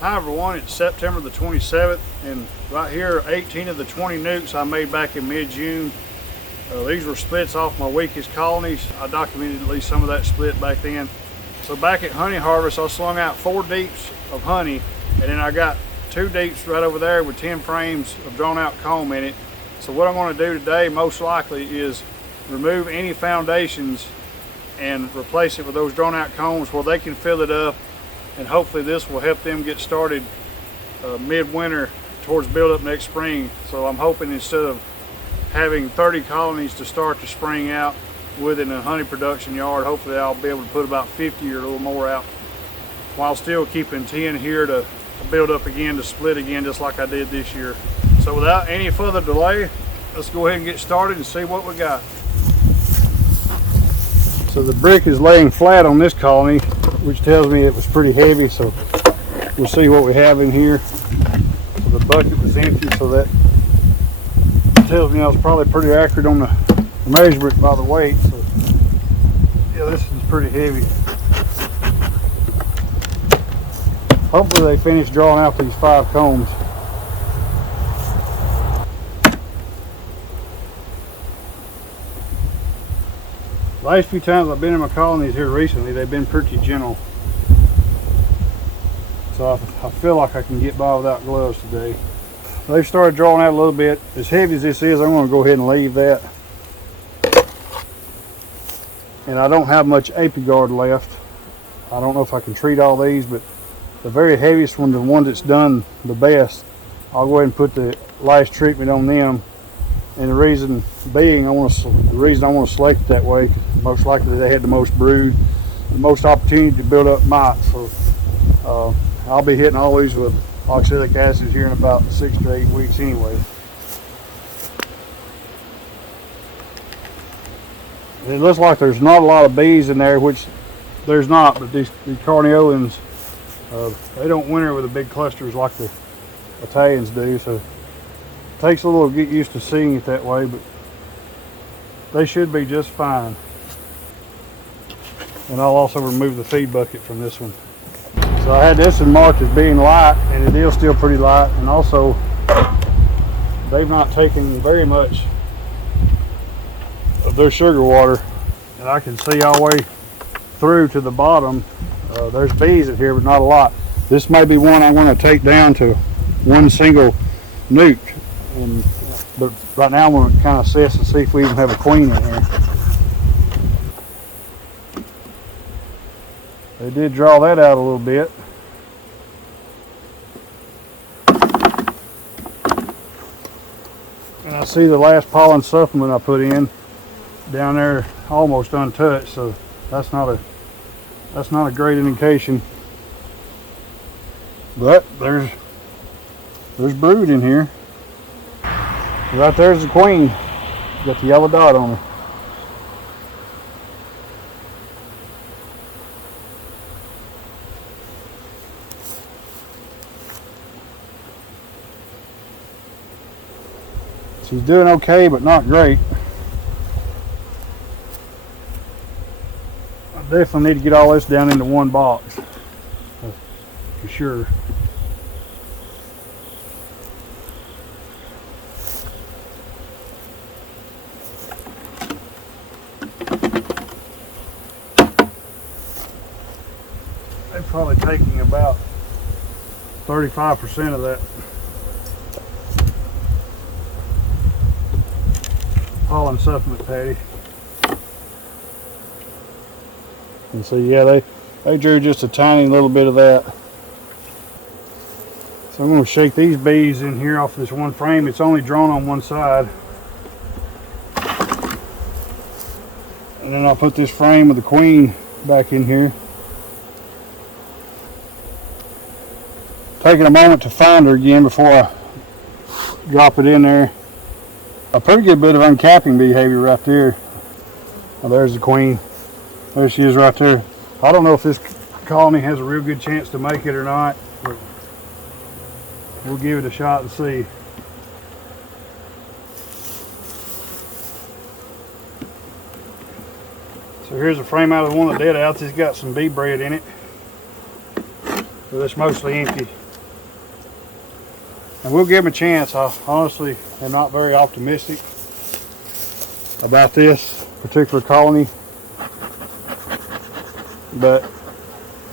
Hi everyone, it's September the 27th, and right here are 18 of the 20 nukes I made back in mid-June. These were splits off my weakest colonies. I documented at least some of that split back then. So back at honey harvest, I slung out 4 deeps of honey, and then I got 2 deeps right over there with 10 frames of drawn out comb in it. So what I'm going to do today most likely is remove any foundations and replace it with those drawn out combs where they can fill it up, and hopefully this will help them get started mid-winter towards build up next spring. So I'm hoping instead of having 30 colonies to start the spring out with in a honey production yard, hopefully I'll be able to put about 50 or a little more out while still keeping 10 here to build up again, to split again just like I did this year. So without any further delay, let's go ahead and get started and see what we got. So the brick is laying flat on this colony, which tells me it was pretty heavy, so we'll see what we have in here. So the bucket was empty, so that tells me I was probably pretty accurate on the measurement by the weight. So yeah, this is pretty heavy. Hopefully they finish drawing out these 5 combs. Last few times I've been in my colonies here recently, they've been pretty gentle. So I feel like I can get by without gloves today. They've started drawing out a little bit. As heavy as this is, I'm going to go ahead and leave that. And I don't have much ApiGuard left. I don't know if I can treat all these, but the very heaviest one, the one that's done the best, I'll go ahead and put the last treatment on them. And the reason being, I want to select it that way, most likely they had the most brood, the most opportunity to build up mites. So I'll be hitting all these with oxalic acid here in about 6 to 8 weeks anyway. It looks like there's not a lot of bees in there, which there's not, but these carniolans, they don't winter with the big clusters like the Italians do. So it takes a little to get used to seeing it that way, but they should be just fine. And I'll also remove the feed bucket from this one. So I had this one marked as being light, and it is still pretty light. And also, they've not taken very much of their sugar water, and I can see all the way through to the bottom. There's bees in here, but not a lot. This may be one I'm going to take down to one single nuke. But right now I'm going to kind of assess and see if we even have a queen in here. They did draw that out a little bit. And I see the last pollen supplement I put in down there almost untouched, so that's not a great indication. But there's brood in here. Right there's the queen. Got the yellow dot on her. She's doing okay, but not great. I definitely need to get all this down into one box, for sure. They're probably taking about 35% of that pollen supplement patty. And so yeah, they drew just a tiny little bit of that. So I'm going to shake these bees in here off this one frame. It's only drawn on one side. And then I'll put this frame with the queen back in here. Taking a moment to find her again before I drop it in there. A pretty good bit of uncapping behavior right there. Oh, there's the queen. There she is right there. I don't know if this colony has a real good chance to make it or not, but we'll give it a shot and see. So here's a frame out of one of the dead outs. It's got some bee bread in it. So it's mostly empty. And we'll give them a chance. I honestly am not very optimistic about this particular colony. But,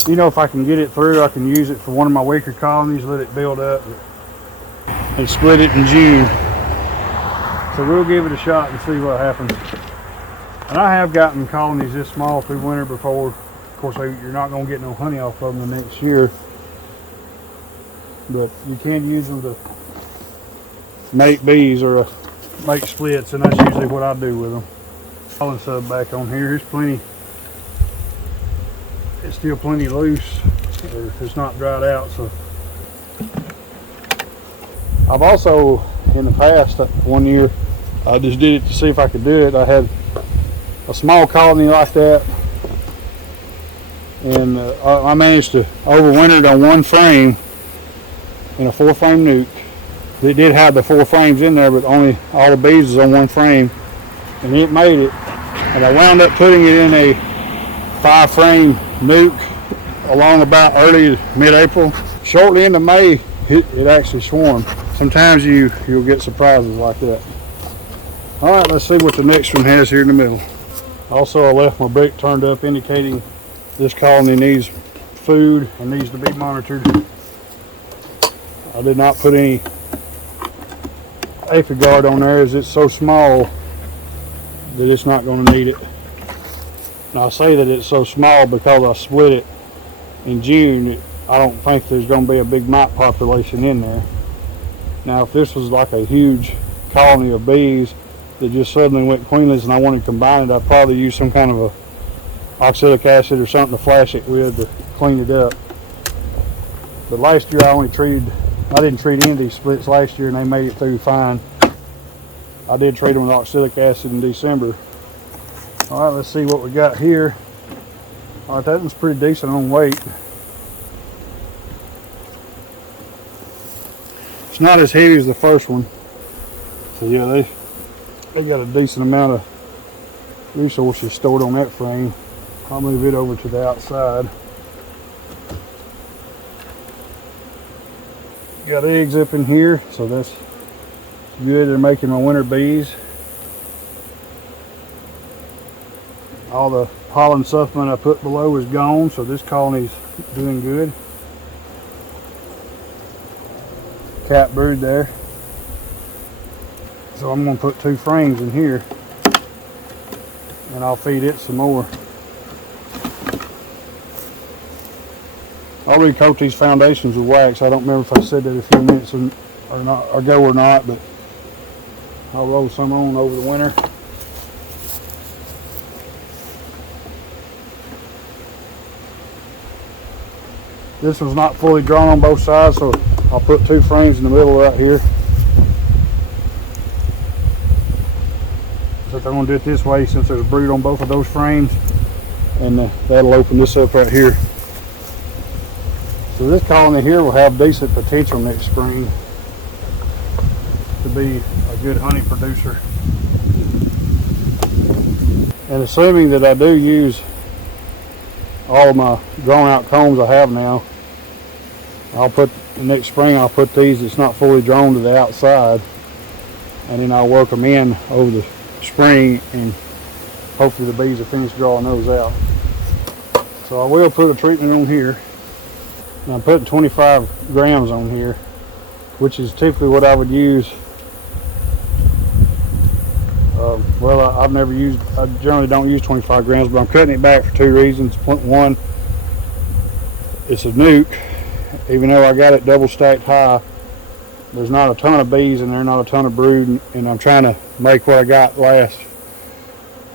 you know, if I can get it through, I can use it for one of my weaker colonies, let it build up, and split it in June. So we'll give it a shot and see what happens. And I have gotten colonies this small through winter before. Of course, you're not going to get no honey off of them the next year. But you can use them to make bees or make splits, and that's usually what I do with them. Pollen sub back on here. Here's plenty. It's still plenty loose. It's not dried out. So I've also, in the past, one year, I just did it to see if I could do it. I had a small colony like that, and I managed to overwinter it on one frame in a 4-frame nuke. It did have the 4 frames in there, but only all the bees was on one frame, and it made it. And I wound up putting it in a 5-frame nuke along about early mid-April. Shortly into May, it actually swarmed. Sometimes you'll get surprises like that. All right, let's see what the next one has here in the middle. Also, I left my brick turned up, indicating this colony needs food and needs to be monitored. I did not put any aphid guard on there, as it's so small that it's not going to need it. And I say that it's so small because I split it in June. I don't think there's going to be a big mite population in there. Now, if this was like a huge colony of bees that just suddenly went queenless and I wanted to combine it, I'd probably use some kind of a oxalic acid or something to flash it with to clean it up. But last year I didn't treat any of these splits last year, and they made it through fine. I did treat them with oxalic acid in December. All right, let's see what we got here. All right, that one's pretty decent on weight. It's not as heavy as the first one. So yeah, they got a decent amount of resources stored on that frame. I'll move it over to the outside. Got eggs up in here, so that's good. They're making my winter bees. All the pollen supplement I put below is gone, so this colony's doing good. Cat brood there. So I'm going to put 2 frames in here, and I'll feed it some more. I'll recoat these foundations with wax. I don't remember if I said that a few minutes ago or not, but I'll roll some on over the winter. This one's not fully drawn on both sides, so I'll put 2 frames in the middle right here. So I'm going to do it this way since there's a brood on both of those frames, and that'll open this up right here. So this colony here will have decent potential next spring to be a good honey producer. And assuming that I do use all of my drawn out combs I have now, next spring I'll put these that's not fully drawn to the outside, and then I'll work them in over the spring, and hopefully the bees will finish drawing those out. So I will put a treatment on here. And I'm putting 25 grams on here, which is typically what I would use. Well, I generally don't use 25 grams, but I'm cutting it back for 2 reasons. One, it's a nuke. Even though I got it double stacked high, there's not a ton of bees in there, not a ton of brood, and I'm trying to make what I got last.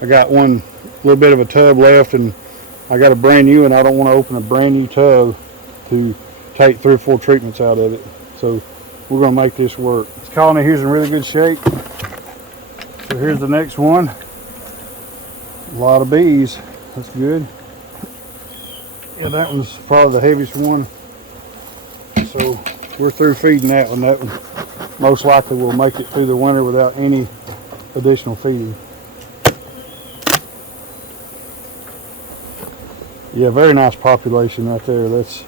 I got one little bit of a tub left, and I got a brand new, and I don't want to open a brand new tub to take 3 or 4 treatments out of it. So we're going to make this work. This colony here's in really good shape. So here's the next one. A lot of bees. That's good. Yeah, that one's probably the heaviest one. So we're through feeding that one. That one most likely will make it through the winter without any additional feeding. Yeah, very nice population right there. That's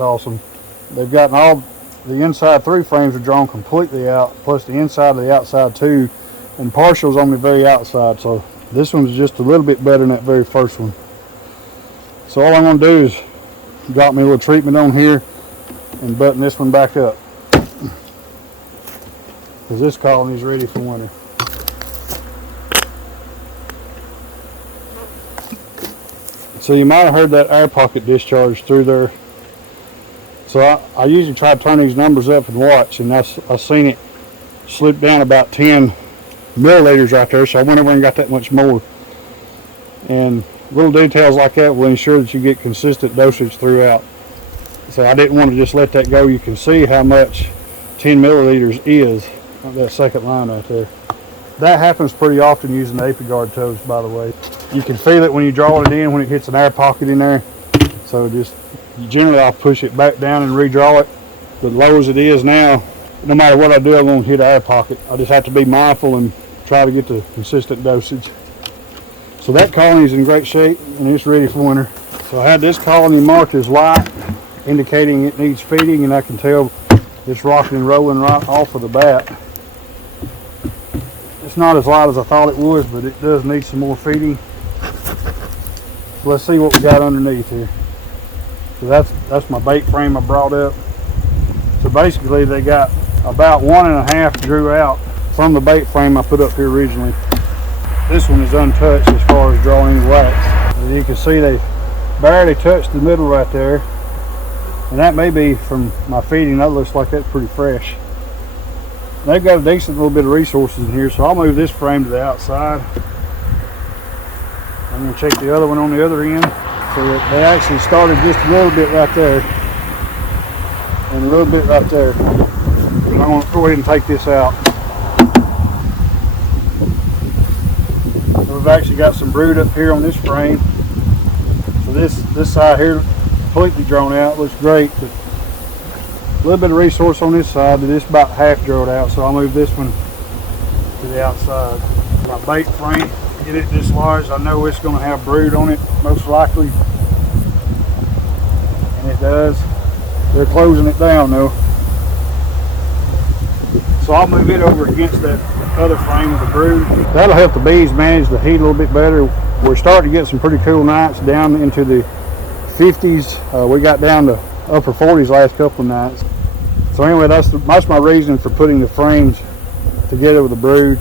awesome. They've gotten the inside 3 frames are drawn completely out, plus the inside of the outside 2, and partials on the very outside. So this one's just a little bit better than that very first one. So all I'm going to do is drop me a little treatment on here and button this one back up, because this colony is ready for winter. So you might have heard that air pocket discharge through there. So I usually try to turn these numbers up and watch, and I seen it slip down about 10 milliliters right there, so I went over and got that much more. And little details like that will ensure that you get consistent dosage throughout. So I didn't want to just let that go. You can see how much 10 milliliters is on that second line right there. That happens pretty often using the ApiGuard tubs, by the way. You can feel it when you draw it in, when it hits an air pocket in there. So just generally I'll push it back down and redraw it. But low as it is now, no matter what I do, I won't hit an air pocket. I just have to be mindful and try to get the consistent dosage. So that colony is in great shape and it's ready for winter. So I had this colony marked as white, indicating it needs feeding, and I can tell it's rocking and rolling right off of the bat. It's not as light as I thought it was, but it does need some more feeding. So let's see what we got underneath here. So that's my bait frame I brought up. So basically they got about 1.5 drew out from the bait frame I put up here originally. This one is untouched as far as drawing wax. As you can see, they barely touched the middle right there. And that may be from my feeding. That looks like that's pretty fresh. They've got a decent little bit of resources in here, so I'll move this frame to the outside. I'm going to check the other one on the other end. So they actually started just a little bit right there and a little bit right there. I'm going to go ahead and take this out. So we've actually got some brood up here on this frame. So this side here completely drawn out, looks great, but a little bit of resource on this side, but it's about half drawn out, so I'll move this one to the outside. My bait frame, get it this large, I know it's going to have brood on it, most likely, and it does. They're closing it down though. So I'll move it over against that other frame with the brood. That'll help the bees manage the heat a little bit better. We're starting to get some pretty cool nights down into the 50s. We got down to upper 40s last couple of nights. So anyway, that's my reason for putting the frames together with the brood.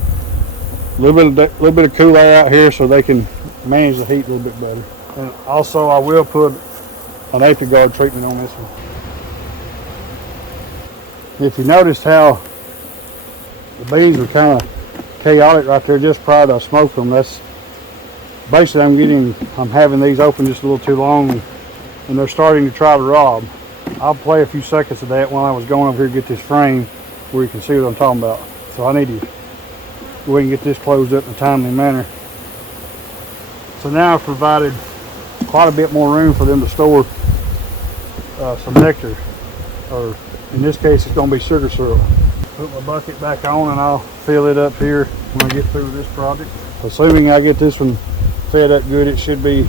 A little bit of cool air out here so they can manage the heat a little bit better. And also I will put an ApiGuard treatment on this one. If you noticed how the bees are kind of chaotic right there just prior to I smoke them, that's basically I'm having these open just a little too long, and they're starting to try to rob. I'll play a few seconds of that while I was going over here to get this frame where you can see what I'm talking about. So I need to go ahead and get this closed up in a timely manner. So now I've provided quite a bit more room for them to store some nectar, or in this case it's going to be sugar syrup. Put my bucket back on and I'll fill it up here when I get through this project. Assuming I get this one fed up good, it should be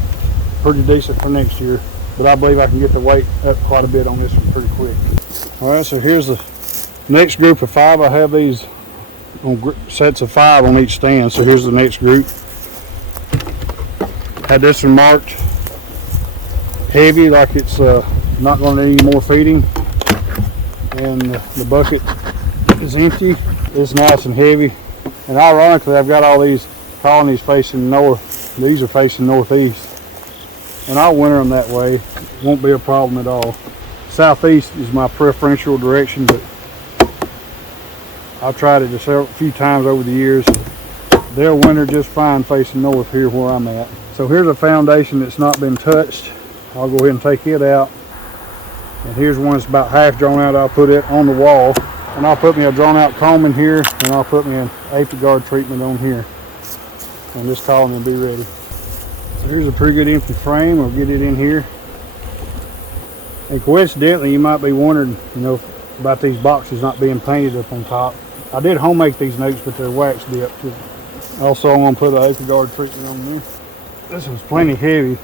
pretty decent for next year. But I believe I can get the weight up quite a bit on this one pretty quick. Alright, so here's the next group of 5. I have these on sets of 5 on each stand. So here's the next group. Had this one marked heavy, like it's not going to need any more feeding. And the bucket is empty. It's nice and heavy. And ironically, I've got all these colonies facing north. These are facing northeast. And I'll winter them that way. Won't be a problem at all. Southeast is my preferential direction, but I've tried it a few times over the years. They'll winter just fine facing north here where I'm at. So here's a foundation that's not been touched. I'll go ahead and take it out. And here's one that's about half drawn out. I'll put it on the wall. And I'll put me a drawn out comb in here, and I'll put me an ApiGuard treatment on here. And this colony will be ready. So here's a pretty good empty frame. We'll get it in here. And coincidentally, you might be wondering, about these boxes not being painted up on top. I did home make these nucs, but they're wax dipped. Also, I'm going to put an ApiGuard treatment on there. This one's plenty heavy.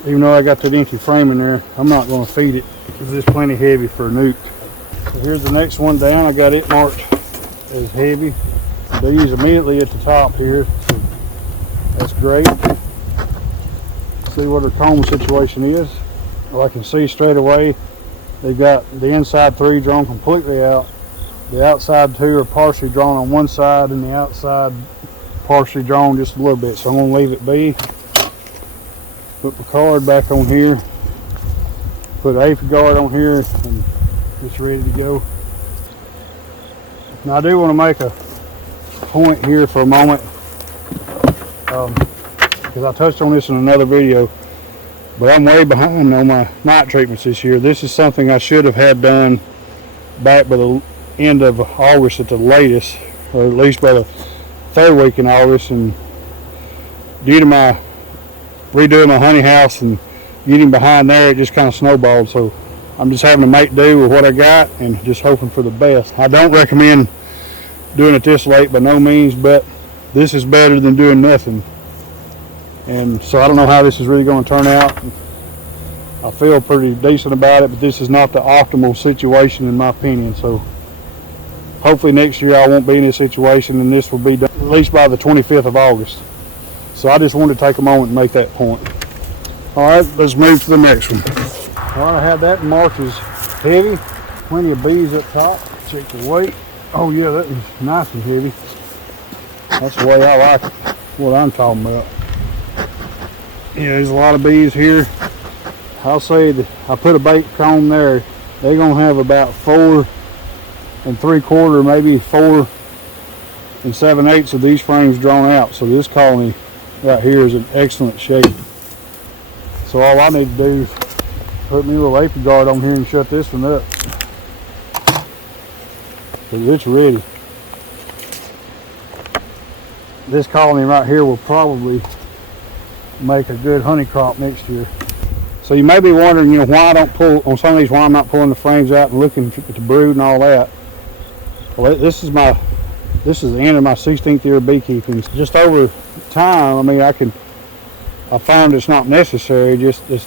Even though I got that empty frame in there, I'm not going to feed it because it's plenty heavy for a nuc. So here's the next one down. I got it marked as heavy. Bees immediately at the top here. So that's great. See what her comb situation is. Well, I can see straight away they got the inside 3 drawn completely out. The outside 2 are partially drawn on one side, and the outside partially drawn just a little bit. So I'm going to leave it be. Put the card back on here. Put aphid guard on here, and it's ready to go. Now I do want to make a point here for a moment, because I touched on this in another video, but I'm way behind on my mite treatments this year. This is something I should have had done back by the end of August at the latest, or at least by the 3rd week in August, and due to my redoing my honey house and getting behind there, it just kind of snowballed. So I'm just having to make do with what I got and just hoping for the best. I don't recommend doing it this late by no means, but this is better than doing nothing. And so I don't know how this is really going to turn out. I feel pretty decent about it, but this is not the optimal situation in my opinion. So hopefully next year I won't be in this situation, and this will be done at least by the 25th of August. So I just wanted to take a moment and make that point. All right, let's move to the next one. All right, I had that marked as heavy. Plenty of bees up top. Check the weight. Oh yeah, that is nice and heavy. That's the way I like it. What I'm talking about. Yeah, there's a lot of bees here. I'll say that I put a bait comb there. They're gonna have about 4 3/4, maybe 4 7/8 of these frames drawn out. So this colony right here is in excellent shape. So all I need to do is put me a little aphid guard on here and shut this one up. Because it's ready. This colony right here will probably make a good honey crop next year. So you may be wondering, you know, why I don't pull on some of these, why I'm not pulling the frames out and looking at the brood and all that. Well, this is the end of my 16th year of beekeeping. Just over time, I mean, I found it's not necessary.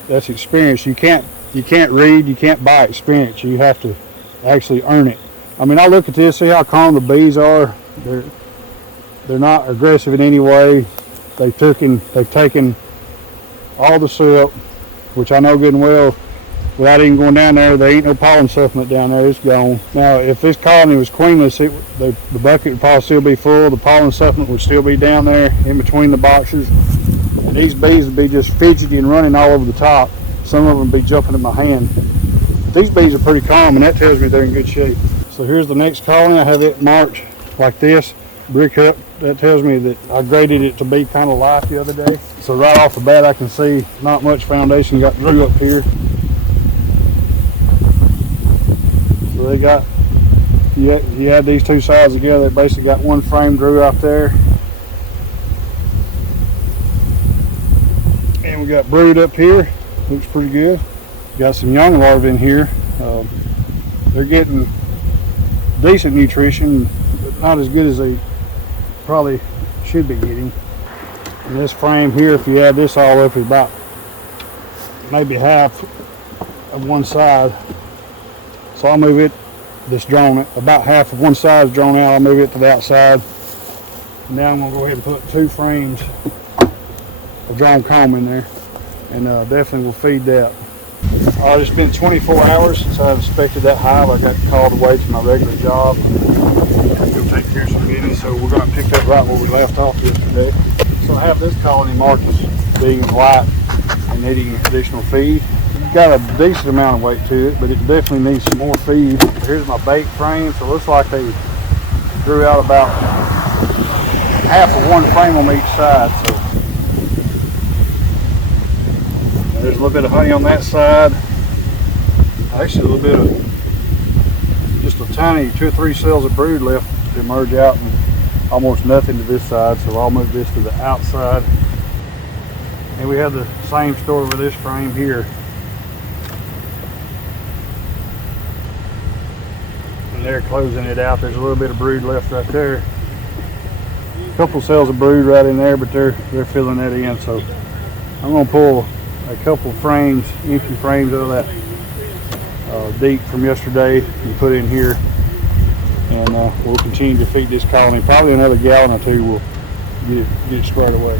That's experience. You can't read, you can't buy experience. You have to actually earn it. I mean, I look at this, see how calm the bees are. They're not aggressive in any way. They've taken all the syrup, which I know good and well, without even going down there. There ain't no pollen supplement down there. It's gone. Now, if this colony was queenless, the bucket would probably still be full. The pollen supplement would still be down there in between the boxes. And these bees would be just fidgety and running all over the top. Some of them would be jumping at my hand. These bees are pretty calm, and that tells me they're in good shape. So here's the next colony. I have it marked like this, brick up. That tells me that I graded it to be kind of light the other day. So right off the bat, I can see not much foundation got drew up here. So they got, you add these two sides together, they basically got one frame drew out there. And we got brood up here, looks pretty good. Got some young larvae in here. They're getting decent nutrition, but not as good as they probably should be getting. And this frame here, if you add this all up, is about maybe half of one side. So I'll move it, this drawn, about half of one side is drawn out. I'll move it to the outside. Now I'm gonna go ahead and put 2 frames of drawn comb in there, and definitely will feed that. All right, it's been 24 hours since I inspected that hive. I got called away to my regular job. Go take care of some business, so we're going to pick up right where we left off yesterday. So I have this colony marked as being light and needing additional feed. It's got a decent amount of weight to it, but it definitely needs some more feed. Here's my bait frame. So it looks like they drew out about half of one frame on each side. So there's a little bit of honey on that side. Actually, a little bit of just a tiny 2 or 3 cells of brood left to emerge out, and almost nothing to this side. So I'll move this to the outside. And we have the same story with this frame here. And they're closing it out. There's a little bit of brood left right there. A couple cells of brood right in there, but they're filling that in. So I'm going to pull a couple frames, empty frames out of that deep from yesterday and put in here, and we'll continue to feed this colony. Probably another gallon or two will get it squared away.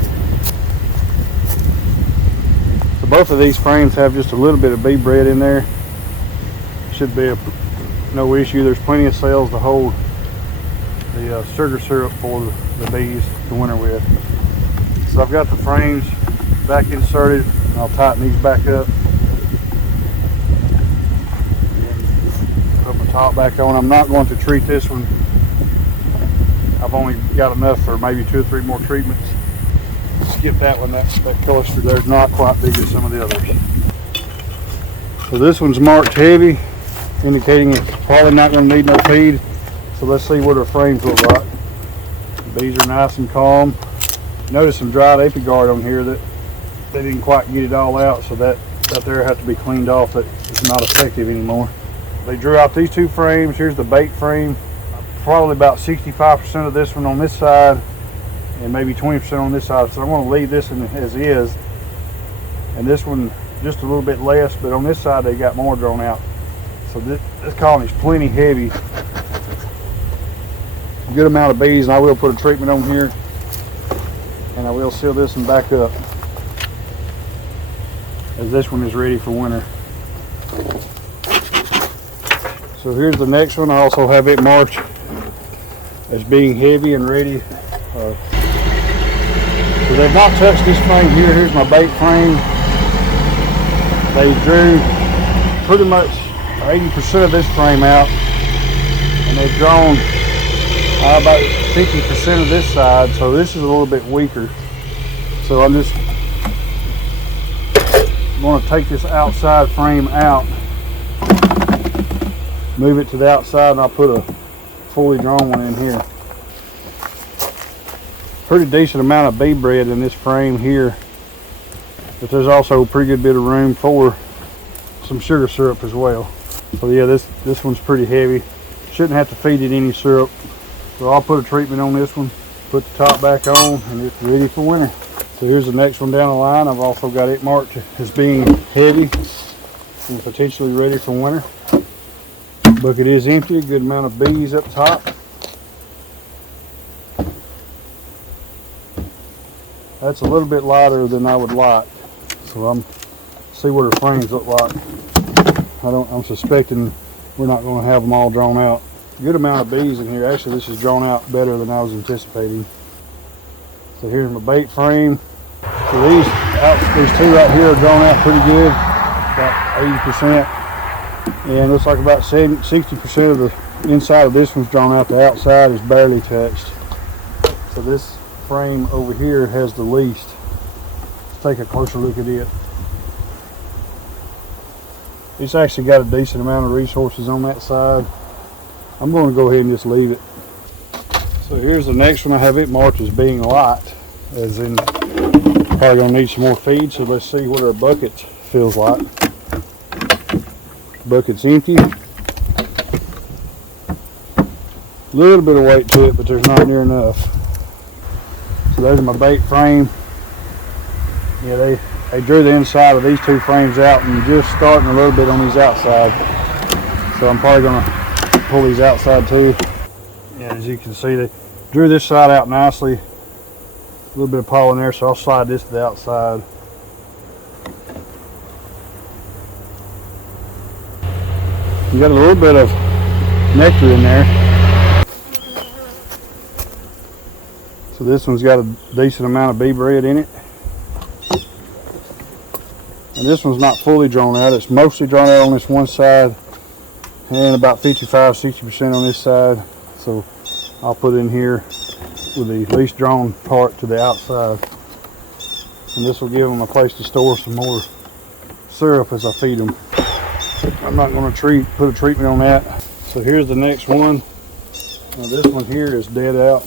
So both of these frames have just a little bit of bee bread in there. Should be no issue. There's plenty of cells to hold the sugar syrup for the bees to winter with. So I've got the frames back inserted. I'll tighten these back up. Put my top back on. I'm not going to treat this one. I've only got enough for maybe 2 or 3 more treatments. Skip that one. That cluster there's not quite big as some of the others. So this one's marked heavy, indicating it's probably not going to need no feed. So let's see what our frames look like. The bees are nice and calm. Notice some dried apigard on here that they didn't quite get it all out, so that there has to be cleaned off. That it's not effective anymore. They drew out these 2 frames. Here's the bait frame. Probably about 65% of this one on this side and maybe 20% on this side. So I'm going to leave this in as is, and this one just a little bit less, but on this side they got more drawn out. So this colony's plenty heavy. A good amount of bees, and I will put a treatment on here, and I will seal this one back up as this one is ready for winter. So here's the next one. I also have it marked as being heavy and ready. So they've not touched this frame here. Here's my bait frame. They drew pretty much 80% of this frame out, and they've drawn about 50% of this side, so this is a little bit weaker. So I'm just going to take this outside frame out, move it to the outside, and I'll put a fully drawn one in here. Pretty decent amount of bee bread in this frame here, but there's also a pretty good bit of room for some sugar syrup as well. So yeah, this one's pretty heavy. Shouldn't have to feed it any syrup. So I'll put a treatment on this one, put the top back on, and it's ready for winter. So here's the next one down the line. I've also got it marked as being heavy and potentially ready for winter. Bucket is empty, a good amount of bees up top. That's a little bit lighter than I would like. So I'm see what our frames look like. I'm suspecting we're not going to have them all drawn out. Good amount of bees in here. Actually, this is drawn out better than I was anticipating. So here's my bait frame. So these 2 right here are drawn out pretty good, about 80%. And looks like about 60% of the inside of this one's drawn out. The outside is barely touched. So this frame over here has the least. Let's take a closer look at it. It's actually got a decent amount of resources on that side. I'm going to go ahead and just leave it. So here's the next one. I have it marked as being light, as in probably going to need some more feed. So let's see what our bucket feels like. Bucket's empty. A little bit of weight to it, but there's not near enough. So there's my bait frame. Yeah, they drew the inside of these 2 frames out and just starting a little bit on these outside. So I'm probably going to pull these outside too. Yeah, as you can see, they drew this side out nicely. A little bit of pollen there, so I'll slide this to the outside. You got a little bit of nectar in there. So this one's got a decent amount of bee bread in it. And this one's not fully drawn out. It's mostly drawn out on this one side and about 55–60% on this side. So I'll put in here with the least drawn part to the outside. And this will give them a place to store some more syrup as I feed them. I'm not going to put a treatment on that. So here's the next one. Now this one here is dead out.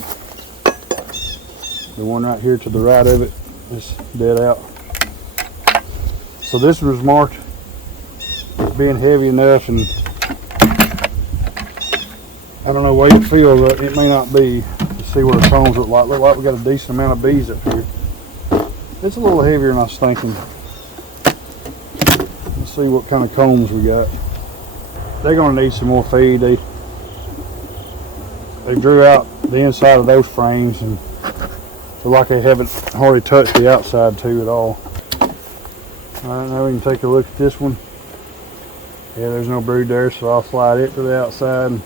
The one right here to the right of it is dead out. So this was marked as being heavy enough, and I don't know what it feels, but it may not be. Let's see what our combs look like. Look like we got a decent amount of bees up here. It's a little heavier than I was thinking. Let's see what kind of combs we got. they're gonna need some more feed. They drew out the inside of those frames and feel like they haven't hardly touched the outside too at all. Alright, now we can take a look at this one. Yeah, there's no brood there, so I'll slide it to the outside and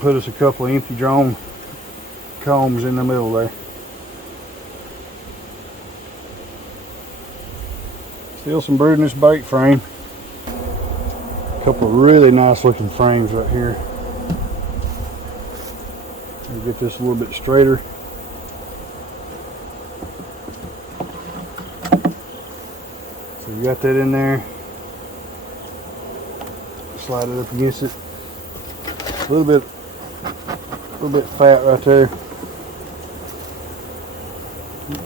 put us a couple of empty drone combs in the middle there. Still some brood in this bait frame. A couple of really nice looking frames right here. We'll get this a little bit straighter. So you got that in there. Slide it up against it. A little bit fat right there.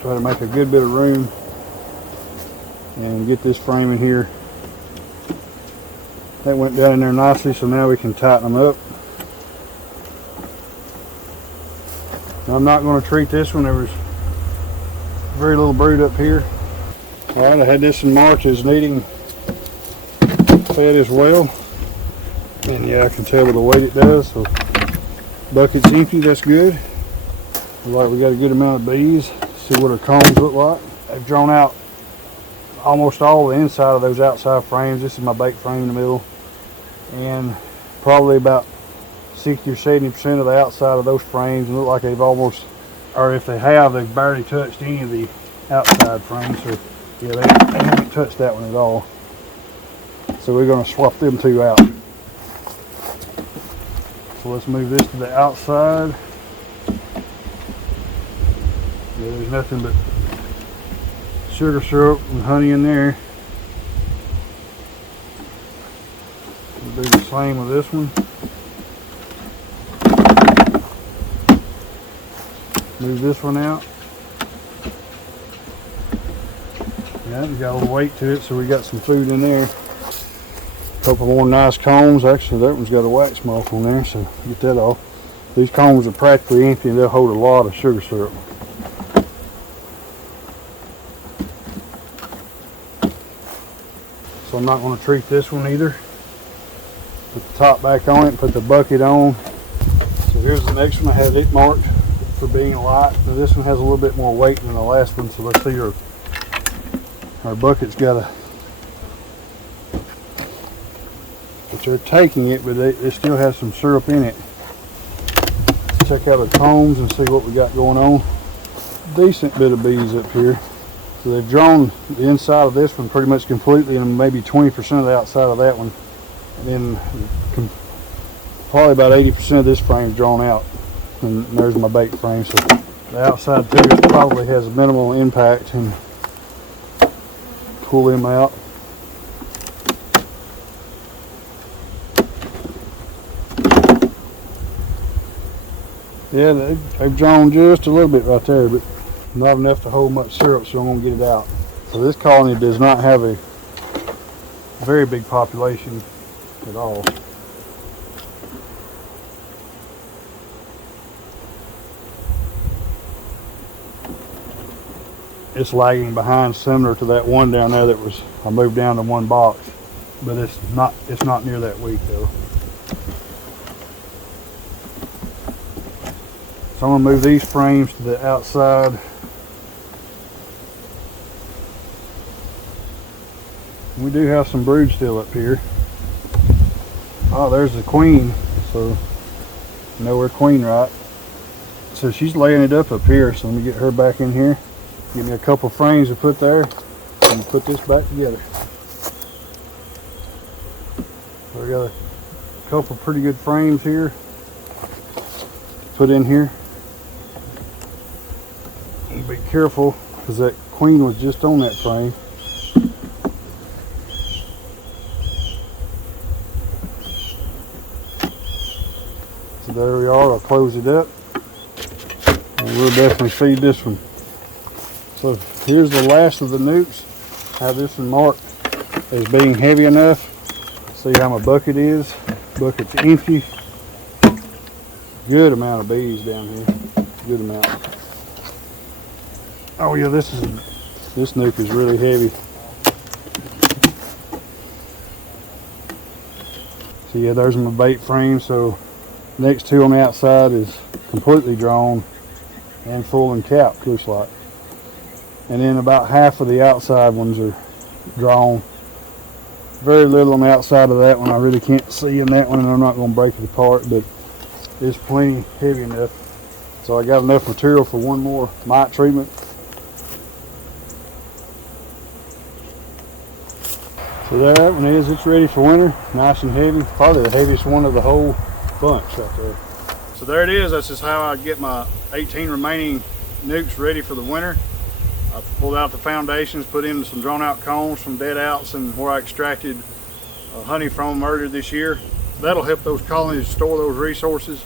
Try to make a good bit of room and get this frame in here. That went down in there nicely, so now we can tighten them up. Now I'm not going to treat this one. There was very little brood up here. Alright, I had this in March as needing fed as well. And yeah, I can tell by the weight it does. So bucket's empty, that's good. Looks like we got a good amount of bees. See what our combs look like. I've drawn out almost all the inside of those outside frames. This is my bait frame in the middle. And probably about 60 or 70% of the outside of those frames look like they've almost, or if they have, they've barely touched any of the outside frames. So yeah, they haven't touched that one at all. So we're going to swap them two out. So let's move this to the outside. Yeah, there's nothing but sugar syrup and honey in there. We'll do the same with this one. Move this one out. Yeah, we got a little weight to it, so we got some food in there. A couple more nice combs. Actually, that one's got a wax moth on there, so get that off. These combs are practically empty and they'll hold a lot of sugar syrup. So I'm not going to treat this one either. Put the top back on it and put the bucket on. So here's the next one. I had it marked for being light. Now this one has a little bit more weight than the last one, so let's see our bucket's got a, which they're taking it, but it still has some syrup in it. Let's check out the combs and see what we got going on. Decent bit of bees up here. So they've drawn the inside of this one pretty much completely, and maybe 20% of the outside of that one. And then probably about 80% of this frame is drawn out. And there's my bait frame. So the outside too probably has a minimal impact, and pull them out. Yeah, they've drawn just a little bit right there, but not enough to hold much syrup, so I'm going to get it out. So this colony does not have a very big population at all. It's lagging behind, similar to that one down there that was, I moved down to one box, but it's not near that weak though. So I'm going to move these frames to the outside. We do have some brood still up here. Oh, there's the queen. So you know we're queen, right? So she's laying it up here. So let me get her back in here. Give me a couple frames to put there, and put this back together. So we got a couple pretty good frames here to put in here. And be careful, because that queen was just on that frame. So there we are. I'll close it up, and we'll definitely feed this one. So here's the last of the nucs. I have this one marked as being heavy enough. See how my bucket is. Bucket's empty. Good amount of bees down here. Good amount. Oh yeah, this nuc is really heavy. So yeah, there's my bait frame. So next two on the outside is completely drawn and full and capped, looks like. And then about half of the outside ones are drawn. Very little on the outside of that one. I really can't see in that one, and I'm not going to break it apart, but it's plenty heavy enough. So I got enough material for one more mite treatment. So there that one is. It's ready for winter. Nice and heavy. Probably the heaviest one of the whole bunch right there. So there it is. That's just how I get my 18 remaining nucs ready for the winter. I pulled out the foundations, put in some drawn out combs from dead outs and where I extracted honey from them earlier this year. That'll help those colonies store those resources.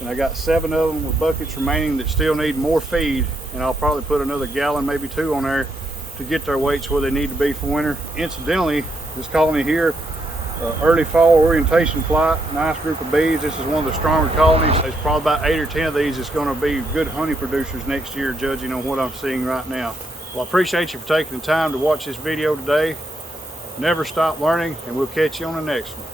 And I got 7 of them with buckets remaining that still need more feed, and I'll probably put another gallon, maybe 2 on there to get their weights where they need to be for winter. Incidentally, this colony here, early fall orientation flight, nice group of bees. This is one of the stronger colonies. There's probably about 8 or 10 of these that's going to be good honey producers next year, judging on what I'm seeing right now. Well, I appreciate you for taking the time to watch this video today. Never stop learning, and we'll catch you on the next one.